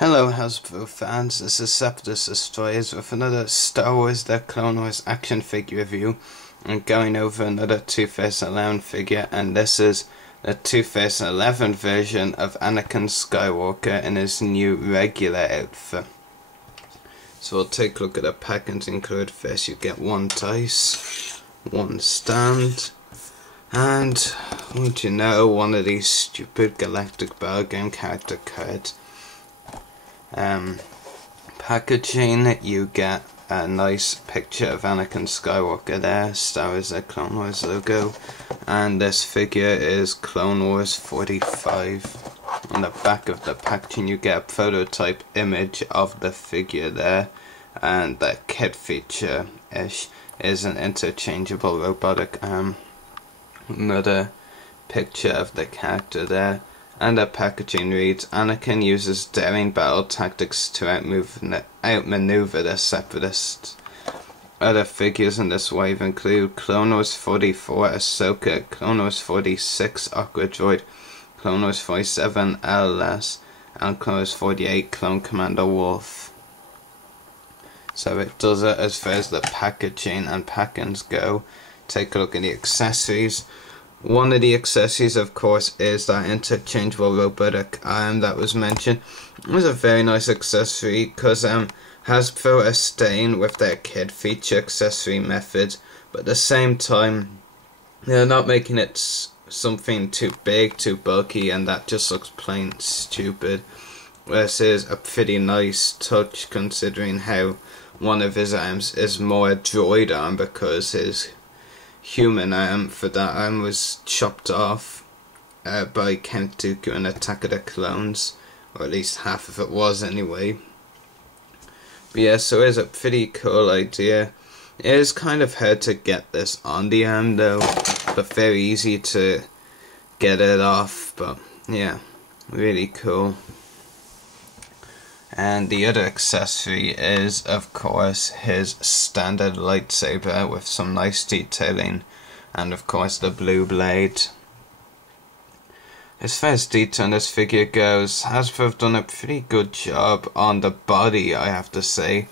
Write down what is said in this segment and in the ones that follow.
Hello Hasbro fans, this is Septus Destroyers with another Star Wars The Clone Wars action figure review. I'm going over another 2011 figure, and this is the 2011 version of Anakin Skywalker in his new regular outfit. So we'll take a look at the package included. First you get one dice, one stand, and would you know, one of these stupid Galactic Battle Game character cards. Packaging, you get a nice picture of Anakin Skywalker there, Star Wars The Clone Wars logo, and this figure is Clone Wars 45. On the back of the packaging you get a prototype image of the figure there, and the kit feature-ish is an interchangeable robotic arm. Another picture of the character there. And the packaging reads, Anakin uses daring battle tactics to outmaneuver the Separatists. Other figures in this wave include Clone Wars 44 Ahsoka, Clone Wars 46 Aqua Droid, Clone Wars 47 LS, and Clone Wars 48 Clone Commander Wolf. So it does it as far as the packaging and packings go. Take a look at the accessories. One of the accessories, of course, is that interchangeable robotic arm that was mentioned. It was a very nice accessory because Hasbro are staying with their kid feature accessory methods, but at the same time they're not making it something too big, too bulky, and that just looks plain stupid. This is a pretty nice touch considering how one of his arms is more a droid arm, because his human arm for that arm was chopped off by Count Dooku in Attack of the Clones, or at least half of it was anyway. But yeah, so it's a pretty cool idea. It is kind of hard to get this on the arm though, but very easy to get it off. But yeah, really cool. And the other accessory is, of course, his standard lightsaber with some nice detailing, and of course the blue blade. As far as detail in this figure goes, Hasbro have done a pretty good job on the body, I have to say,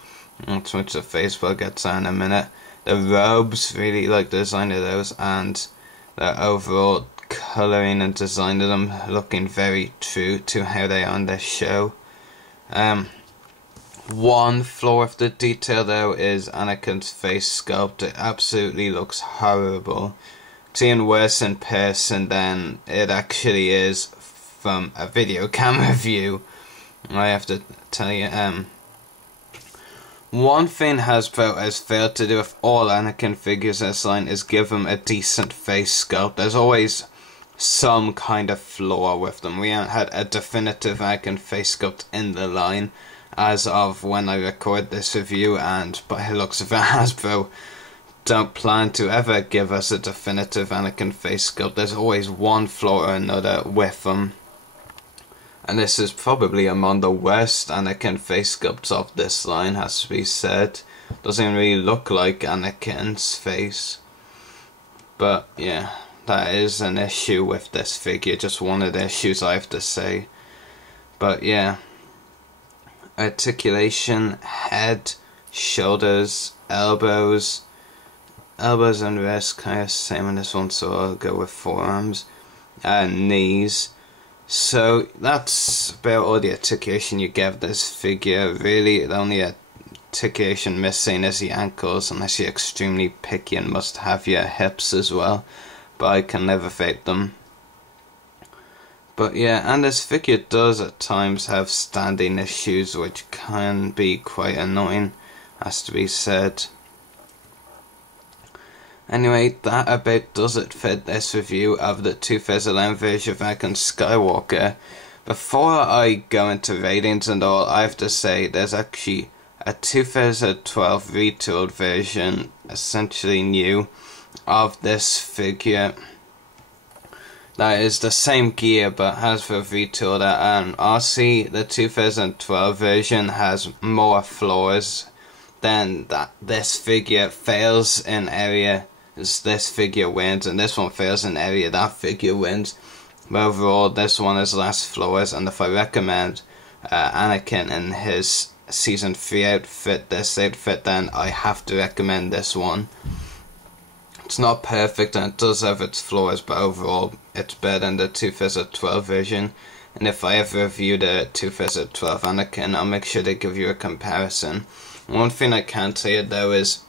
which the face will get to in a minute. The robes, really like the design of those, and the overall colouring and design of them looking very true to how they are on this show. One flaw of the detail though is Anakin's face sculpt. It absolutely looks horrible. It's even worse in person than it actually is from a video camera view, I have to tell you. One thing Hasbro has failed to do with all Anakin figures in this line is give them a decent face sculpt. There's always some kind of flaw with them. We haven't had a definitive Anakin face sculpt in the line as of when I record this review, and by the looks of it, Hasbro don't plan to ever give us a definitive Anakin face sculpt. There's always one flaw or another with them, and this is probably among the worst Anakin face sculpts of this line, has to be said. Doesn't even really look like Anakin's face, but yeah, that is an issue with this figure, just one of the issues I have to say. But yeah, articulation, head, shoulders, elbows and wrists kind of same in this one, so I'll go with forearms, and knees. So that's about all the articulation you get of this figure. Really, the only articulation missing is the ankles, unless you're extremely picky and must have your hips as well, but I can never fake them. But yeah, and this figure does at times have standing issues, which can be quite annoying, has to be said. Anyway, that about does it for this review of the 2011 version of Anakin Skywalker. Before I go into ratings and all, I have to say there's actually a 2012 retooled version, essentially new, of this figure. That is the same gear, but Hasbro retooled it, and RC, the 2012 version, has more flaws than that. This figure fails in area, this figure wins, and this one fails in area, that figure wins. But overall, this one has less flaws, and if I recommend Anakin in his Season 3 outfit, this outfit, then I have to recommend this one. It's not perfect and it does have its flaws, but overall it's better than the 2012 version. And if I ever review the 2012 Anakin, I'll make sure to give you a comparison. One thing I can tell you though is,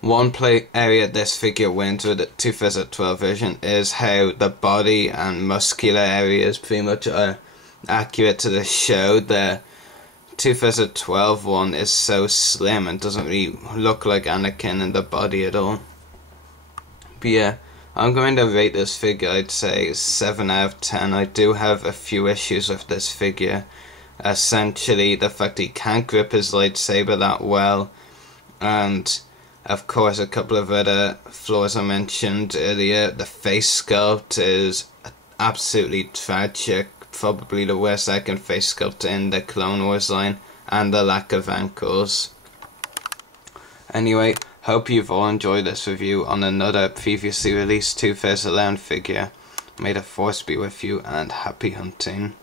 one area this figure wins with the 2012 version is how the body and muscular areas pretty much are accurate to the show. The 2012 one is so slim and doesn't really look like Anakin in the body at all. But yeah, I'm going to rate this figure, I'd say 7 out of 10. I do have a few issues with this figure. Essentially, the fact he can't grip his lightsaber that well, and of course a couple of other flaws I mentioned earlier. The face sculpt is absolutely tragic, probably the worst second face sculpt in the Clone Wars line, and the lack of ankles. Anyway, hope you've all enjoyed this review on another previously released 2011 figure. May the Force be with you and happy hunting.